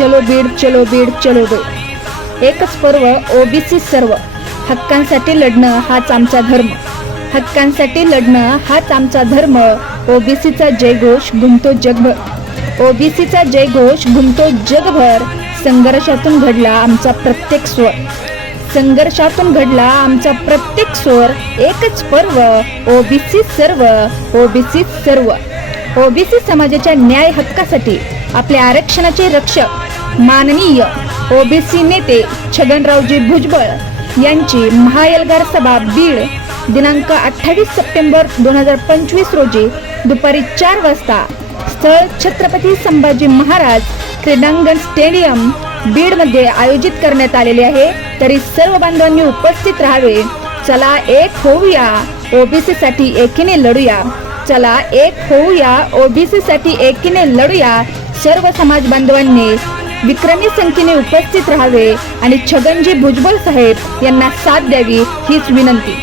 चलो बीड चलो बीड चलो बीड। एकच पर्व ओबीसी सर्व, हक्कांसाठी लढणं हाच आमचा धर्म, हक्कांसाठी लढणं हाच आमचा धर्म। ओबीसीचा जयघोष घुमतो जगभर, ओबीसीचा जयघोष घुमतो जगभर। संघर्षातून घडला आमचा प्रत्येक स्वर, संघर्षातून घडला आमचा प्रत्येक स्वर। एकच पर्व ओबीसी सर्व, ओबीसी सर्व। ओबीसी समाजाच्या न्याय हक्कासाठी आपले आरक्षणाचे रक्षक माननीय ओबीसी नेते छगनरावजी भुजबळ यांची महाएल्गार सभा बीड दिनांक 28 सप्टेंबर 2025 रोजी दुपारी 4 वाजता स्थळ छत्रपती संभाजी महाराज क्रीडांगण स्टेडियम बीड मध्ये आयोजित करण्यात आलेले आहे। तरी सर्व बांधवांनी उपस्थित राहावे। चला एक होऊया, ओबीसी साठी एकीने लढूया। चला एक होऊया, ओबीसी साठी एकीने लढूया। सर्व समाज बांधवांनी विक्रमी संख्येने उपस्थित राहावे आणि छगनजी भुजबळ साहेब यांना साथ द्यावी हीच विनंती।